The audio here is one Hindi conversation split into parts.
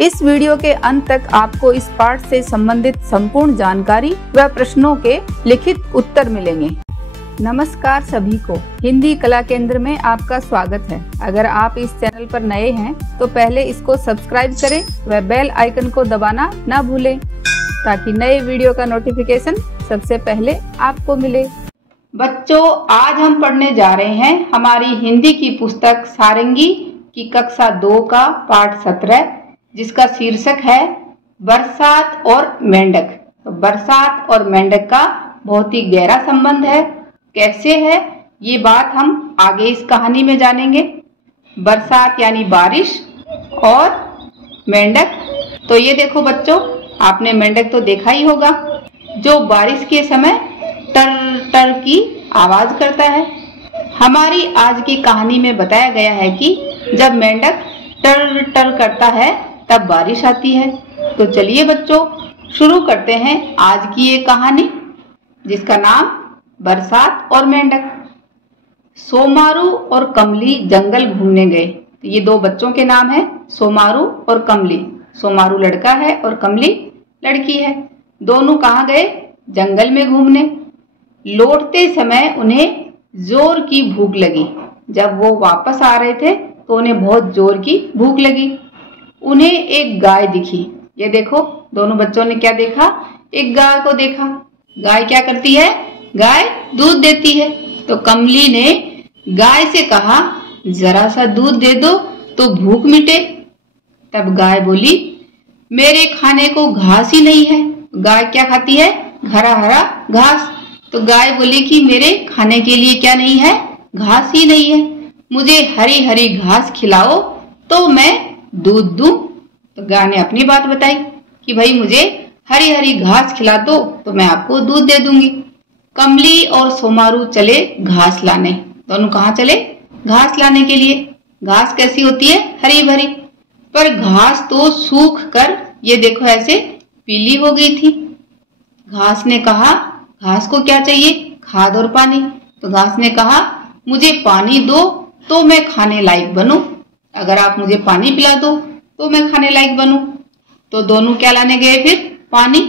इस वीडियो के अंत तक आपको इस पाठ से संबंधित संपूर्ण जानकारी व प्रश्नों के लिखित उत्तर मिलेंगे। नमस्कार सभी को, हिंदी कला केंद्र में आपका स्वागत है। अगर आप इस चैनल पर नए हैं तो पहले इसको सब्सक्राइब करें व बेल आइकन को दबाना ना भूलें ताकि नए वीडियो का नोटिफिकेशन सबसे पहले आपको मिले। बच्चों, आज हम पढ़ने जा रहे हैं हमारी हिंदी की पुस्तक सारंगी की कक्षा 2 का पाठ 17, जिसका शीर्षक है बरसात और मेंढक। तो बरसात और मेंढक का बहुत ही गहरा संबंध है। कैसे है ये बात हम आगे इस कहानी में जानेंगे। बरसात यानी बारिश और मेंढक, तो ये देखो बच्चों, आपने मेंढक तो देखा ही होगा, जो बारिश के समय टर टर की आवाज करता है। हमारी आज की कहानी में बताया गया है कि जब मेंढक टर टर करता है तब बारिश आती है। तो चलिए बच्चों, शुरू करते हैं आज की ये कहानी, जिसका नाम बरसात और मेंढक। सोमारू और कमली जंगल घूमने गए। तो ये दो बच्चों के नाम है, सोमारू और कमली। सोमारू लड़का है और कमली लड़की है। दोनों कहाँ गए? जंगल में घूमने। लौटते समय उन्हें जोर की भूख लगी। जब वो वापस आ रहे थे तो उन्हें बहुत जोर की भूख लगी। उन्हें एक गाय दिखी। ये देखो, दोनों बच्चों ने क्या देखा? एक गाय को देखा। गाय क्या करती है? गाय दूध देती है। तो कमली ने गाय से कहा, जरा सा दूध दे दो तो भूख मिटे। तब गाय बोली, मेरे खाने को घास ही नहीं है। गाय क्या खाती है? हरा हरा घास। तो गाय बोली कि मेरे खाने के लिए क्या नहीं है? घास ही नहीं है। मुझे हरी हरी घास खिलाओ तो मैं दूध दूं। तो गाय ने अपनी बात बताई कि भाई मुझे हरी हरी घास खिला दो तो मैं आपको दूध दे दूंगी। कमली और सोमारू चले घास लाने। दोनों कहाँ चले? घास लाने के लिए। घास कैसी होती है? हरी भरी। पर घास तो सूख कर ये देखो ऐसे पीली हो गई थी। घास ने कहा, घास को क्या चाहिए? खाद और पानी। तो घास ने कहा, मुझे पानी दो तो मैं खाने लायक बनूं। अगर आप मुझे पानी पिला दो तो मैं खाने लायक बनूं। तो दोनों क्या लाने गए फिर? पानी।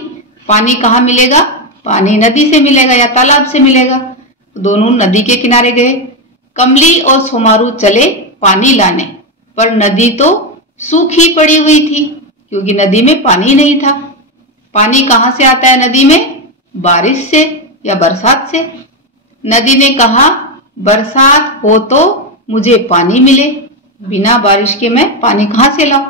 पानी कहाँ मिलेगा? पानी नदी से मिलेगा या तालाब से मिलेगा। तो दोनों नदी के किनारे गए। कमली और सोमारू चले पानी लाने, पर नदी तो सूखी पड़ी हुई थी क्योंकि नदी में पानी नहीं था। पानी कहाँ से आता है नदी में? बारिश से या बरसात से। नदी ने कहा, बरसात हो तो मुझे पानी मिले, बिना बारिश के मैं पानी कहाँ से लाऊं।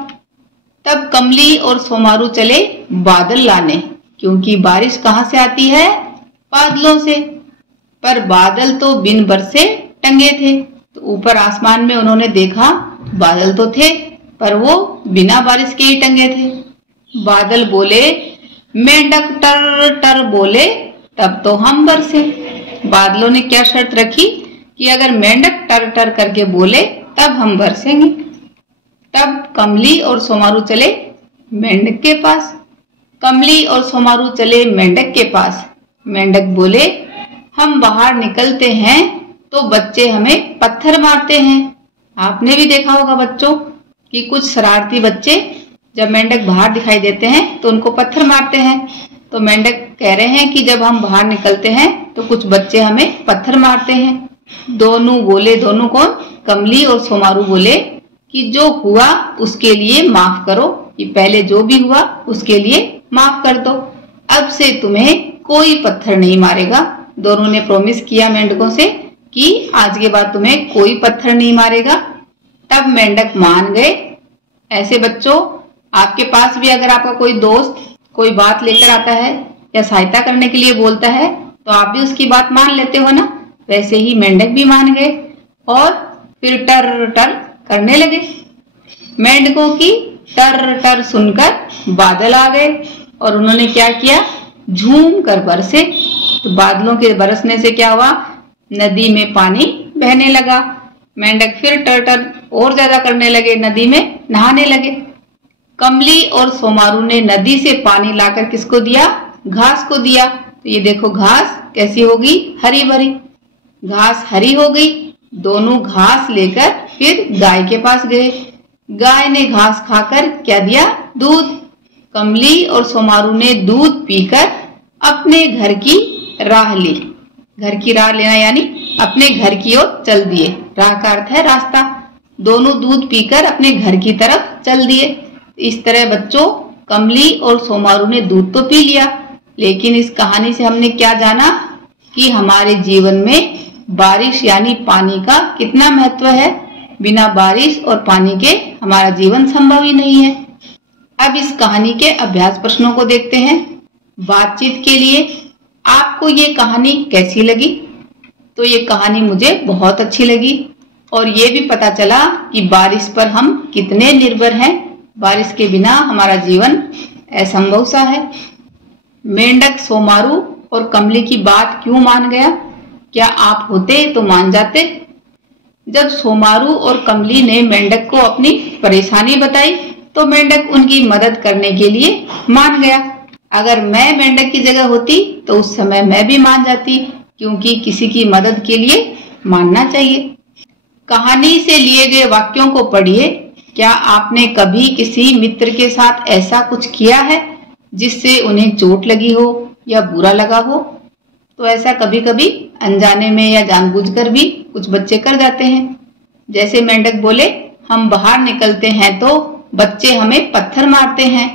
तब कमली और सोमारू चले बादल लाने, क्योंकि बारिश कहाँ से आती है? बादलों से। पर बादल तो बिन बरसे टंगे थे। तो ऊपर आसमान में उन्होंने देखा बादल तो थे, पर वो बिना बारिश के ही टंगे थे। बादल बोले, मेंढक टर टर बोले, तब तो हम बरसे। बादलों ने क्या शर्त रखी कि अगर मेंढक टर टर करके बोले तब हम बरसेंगे। तब कमली और सोमारू चले मेंढक के पास। कमली और सोमारू चले मेंढक के पास। मेंढक बोले, हम बाहर निकलते हैं तो बच्चे हमें पत्थर मारते हैं। आपने भी देखा होगा बच्चों कि कुछ शरारती बच्चे जब मेंढक बाहर दिखाई देते हैं तो उनको पत्थर मारते हैं। तो मेंढक कह रहे हैं कि जब हम बाहर निकलते हैं तो कुछ बच्चे हमें पत्थर मारते हैं। दोनों बोले, दोनों कौन? कमली और सोमारू बोले कि जो हुआ उसके लिए माफ करो, कि पहले जो भी हुआ उसके लिए माफ कर दो। अब से तुम्हें कोई पत्थर नहीं मारेगा। दोनों ने प्रॉमिस किया मेंढकों से कि आज के बाद तुम्हें कोई पत्थर नहीं मारेगा। तब मेंढक मान गए। ऐसे बच्चों, आपके पास भी अगर आपका कोई दोस्त कोई बात लेकर आता है या सहायता करने के लिए बोलता है तो आप भी उसकी बात मान लेते हो ना। वैसे ही मेंढक भी मान गए और फिर टर टर करने लगे। मेंढकों की टर टर सुनकर बादल आ गए और उन्होंने क्या किया? झूम कर बरसे। तो बादलों के बरसने से क्या हुआ? नदी में पानी बहने लगा। मेंढक फिर टर टर और ज्यादा करने लगे, नदी में नहाने लगे। कमली और सोमारू ने नदी से पानी लाकर किसको दिया? घास को दिया। तो ये देखो घास कैसी होगी? हरी भरी। घास हरी हो गई। दोनों घास लेकर फिर गाय के पास गए। गाय ने घास खाकर क्या दिया? दूध। कमली और सोमारू ने दूध पीकर अपने घर की राह ली। घर की राह लेना यानी अपने घर की ओर चल दिए। राह का अर्थ है रास्ता। दोनों दूध पीकर अपने घर की तरफ चल दिए। इस तरह बच्चों, कमली और सोमारू ने दूध तो पी लिया, लेकिन इस कहानी से हमने क्या जाना कि हमारे जीवन में बारिश यानी पानी का कितना महत्व है। बिना बारिश और पानी के हमारा जीवन संभव ही नहीं है। अब इस कहानी के अभ्यास प्रश्नों को देखते हैं। बातचीत के लिए आपको ये कहानी कैसी लगी? तो ये कहानी मुझे बहुत अच्छी लगी और ये भी पता चला कि बारिश पर हम कितने निर्भर हैं। बारिश के बिना हमारा जीवन असंभव सा है। मेंढक सोमारू और कमली की बात क्यों मान गया? क्या आप होते तो मान जाते? जब सोमारू और कमली ने मेंढक को अपनी परेशानी बताई तो मेंढक उनकी मदद करने के लिए मान गया। अगर मैं मेंढक की जगह होती तो उस समय मैं भी मान जाती, क्योंकि किसी की मदद के लिए मानना चाहिए। कहानी से लिए गए वाक्यों को पढ़िए। क्या आपने कभी किसी मित्र के साथ ऐसा कुछ किया है जिससे उन्हें चोट लगी हो या बुरा लगा हो? तो ऐसा कभी कभी अनजाने में या जानबूझकर भी कुछ बच्चे कर जाते हैं। जैसे मेंढक बोले, हम बाहर निकलते हैं तो बच्चे हमें पत्थर मारते हैं।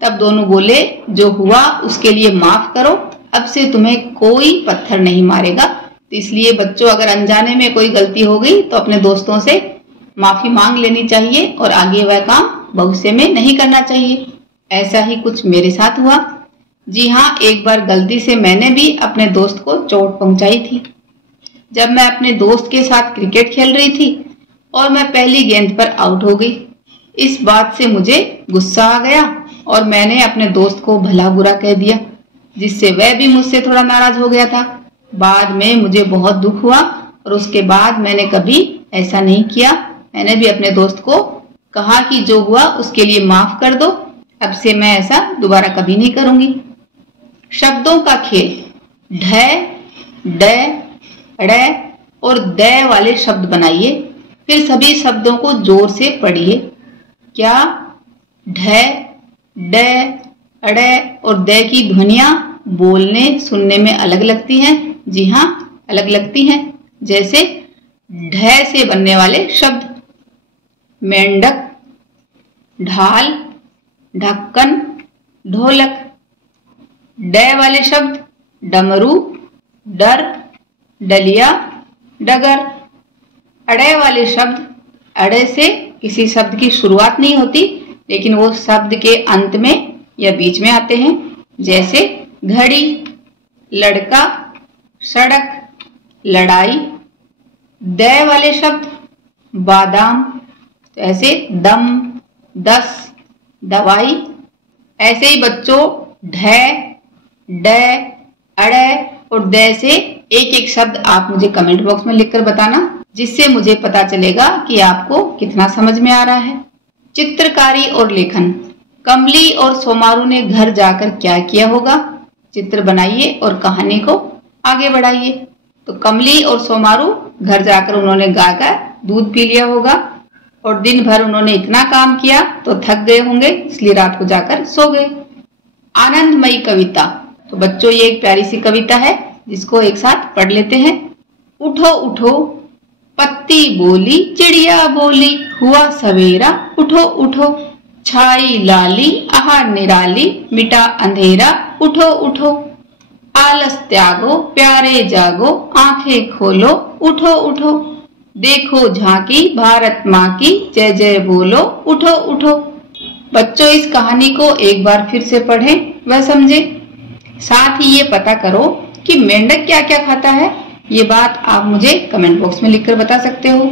तब दोनों बोले, जो हुआ उसके लिए माफ करो, अब से तुम्हें कोई पत्थर नहीं मारेगा। तो इसलिए बच्चों, अगर अनजाने में कोई गलती हो गई तो अपने दोस्तों से माफी मांग लेनी चाहिए और आगे वह काम भविष्य में नहीं करना चाहिए। ऐसा ही कुछ मेरे साथ हुआ। जी हाँ, एक बार गलती से मैंने भी अपने दोस्त को चोट पहुंचाई थी। जब मैं अपने दोस्त के साथ क्रिकेट खेल रही थी और मैं पहली गेंद पर आउट हो गई। इस बात से मुझे गुस्सा आ गया और मैंने अपने दोस्त को भला बुरा कह दिया, जिससे वह भी मुझसे थोड़ा नाराज हो गया था। बाद में मुझे बहुत दुख हुआ और उसके बाद मैंने कभी ऐसा नहीं किया। मैंने भी अपने दोस्त को कहा कि जो हुआ उसके लिए माफ कर दो, अब से मैं ऐसा दोबारा कभी नहीं करूंगी। शब्दों का खेल। ढ, ड, ड़ और द वाले शब्द बनाइए, फिर सभी शब्दों को जोर से पढ़िए। क्या ढ, ड, ड़ और द की ध्वनियां बोलने सुनने में अलग लगती हैं? जी हाँ, अलग लगती हैं। जैसे ढ से बनने वाले शब्द मेंढक, ढाल, ढक्कन, ढोलक। ड वाले शब्द डमरू, डर, डलिया, डगर। अड़े वाले शब्द, अड़े से किसी शब्द की शुरुआत नहीं होती, लेकिन वो शब्द के अंत में या बीच में आते हैं। जैसे घड़ी, लड़का, सड़क, लड़ाई। द वाले शब्द बादाम, तो ऐसे दम, दस, दवाई। ऐसे ही बच्चों ढ, ड, अड़ और द से एक एक शब्द आप मुझे कमेंट बॉक्स में लिखकर बताना, जिससे मुझे पता चलेगा कि आपको कितना समझ में आ रहा है। चित्रकारी और लेखन। कमली और सोमारू ने घर जाकर क्या किया होगा? चित्र बनाइए और कहानी को आगे बढ़ाइए। तो कमली और सोमारू घर जाकर उन्होंने गाकर दूध पी लिया होगा और दिन भर उन्होंने इतना काम किया तो थक गए होंगे, इसलिए रात को जाकर सो गए। आनंदमयी कविता। तो बच्चों, ये एक प्यारी सी कविता है जिसको एक साथ पढ़ लेते हैं। उठो उठो पत्ती बोली, चिड़िया बोली, हुआ सवेरा, उठो उठो। छाई लाली, आहार निराली, मिटा अंधेरा, उठो उठो। आलस त्यागो, प्यारे जागो, आंखें खोलो, उठो उठो। देखो झांकी भारत माँ की, जय जय बोलो, उठो उठो। बच्चों, इस कहानी को एक बार फिर से पढ़ें व समझें। साथ ही ये पता करो कि मेंढक क्या क्या खाता है। ये बात आप मुझे कमेंट बॉक्स में लिखकर बता सकते हो।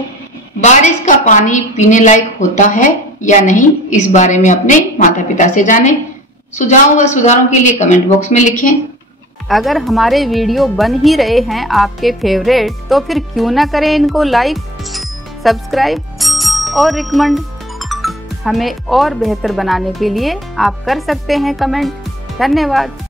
बारिश का पानी पीने लायक होता है या नहीं, इस बारे में अपने माता पिता से जानें। सुझाव व सुधारों के लिए कमेंट बॉक्स में लिखें। अगर हमारे वीडियो बन ही रहे हैं आपके फेवरेट, तो फिर क्यों ना करें इनको लाइक, सब्सक्राइब और रिकमेंड। हमें और बेहतर बनाने के लिए आप कर सकते हैं कमेंट। धन्यवाद।